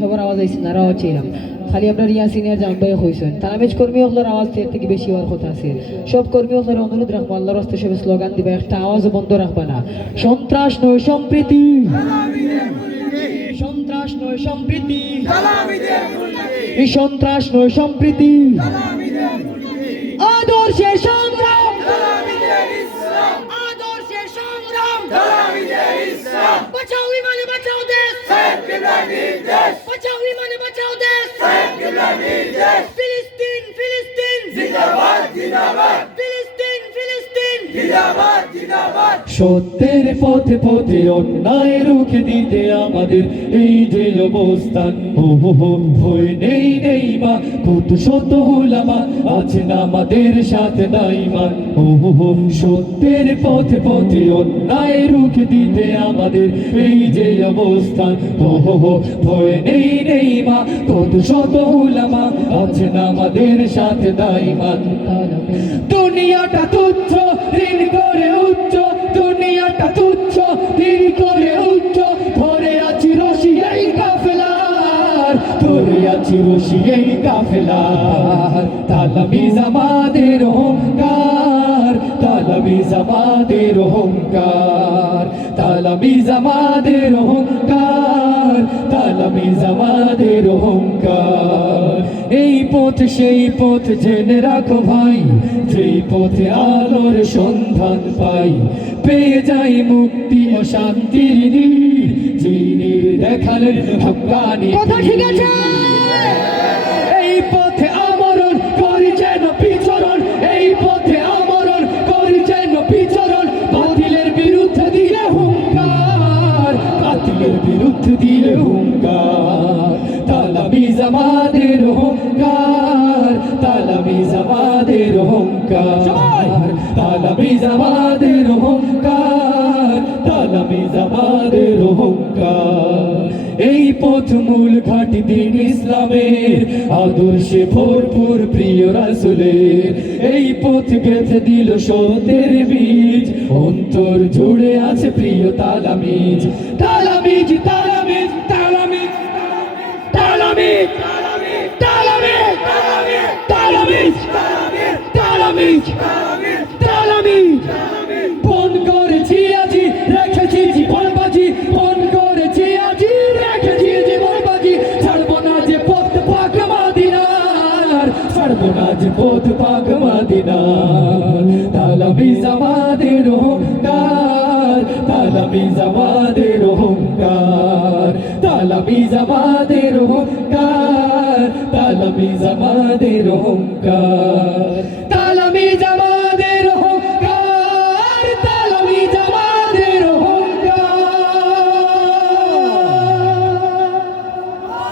সবার আওয়াজ আইছে না আওয়াজ চাইলাম। খালি আপনার ইয়া সিনিয়র জাম ভাই হইছেন তারামেজ কর্মী হকলার আওয়াজ এর থেকে বেশি হওয়ার কথা আছে। সব কর্মী হকলার অনুরোধ রাখব, আল্লাহর রাস্তায় সবে স্লোগান দিবা, একটা আওয়াজও বন্ধ রাখবা না। সন্ত্রাস নয় সম্প্রীতি। সন্ত্রাস নয় সম্প্রীতি। এই সন্ত্রাস নয় সম্প্রীতি। আদর্শে বাঁচাও ইমানে বাঁচাও দেশ ফিলিস্তিন ফিলিস্তিন ফিলিস্তিন ফিলিস্তিন সত্যের পথে পথে অন্যায় রুখে দিতে আমাদের এই যে অবস্থান। ও ভয় নেই নেই মা কত শত হুলামা আছেন আমাদের সাথে দাইমান ও হো হো, সত্যের পথে পথে অন্যায় রুখে দিতে আমাদের এই যে অবস্থান। ও ভয় নেই নেই মা কত শত হুলামা আছেন আমাদের সাথে দাইমান দুনিয়াটা তুচ্ছ আছি রশি এই কাফেলার তালামিজ আমাদের অহংকার তালামিজ আমাদের অহংকার তালামিজ আমাদের অহংকার তালামিজ আমাদের এই পথ সেই পথ জেনে রাখো ভাই যেই পথে আলোর সন্ধান পাই, পেয়ে যাই মুক্তি ও শান্তির নীড় যিনি দেখালেন ঠিক আছে? দিয়ে হুঙ্কার তালামিজ আমাদের হুঙ্কার তালামিজ আমাদের হুঙ্কার। তালামিজ আমাদের হুঙ্কার তালামিজ আমাদের হুঙ্কার। এই পথ মূল ঘাটি দিন ইসলামের আদর্শে ভরপুর প্রিয় রাসুলের। এই পথ গেথে দিল সত্যের বীজ অন্তর জুড়ে আছে প্রিয় তালামিজ তালামিজ তালামিজ ফোন করেছি আজি, রেখেছি জীবন বাজি ফোন করেছি আজি, রেখেছি যে পথ পাক মাদিনার, ছাড়বো না যে পথ পাক মাদিনার। তালাবিজ আমাদের অহংকার, তালাবিজ আমাদের অহংকার অহংকার। হবে জামানের হুঙ্কার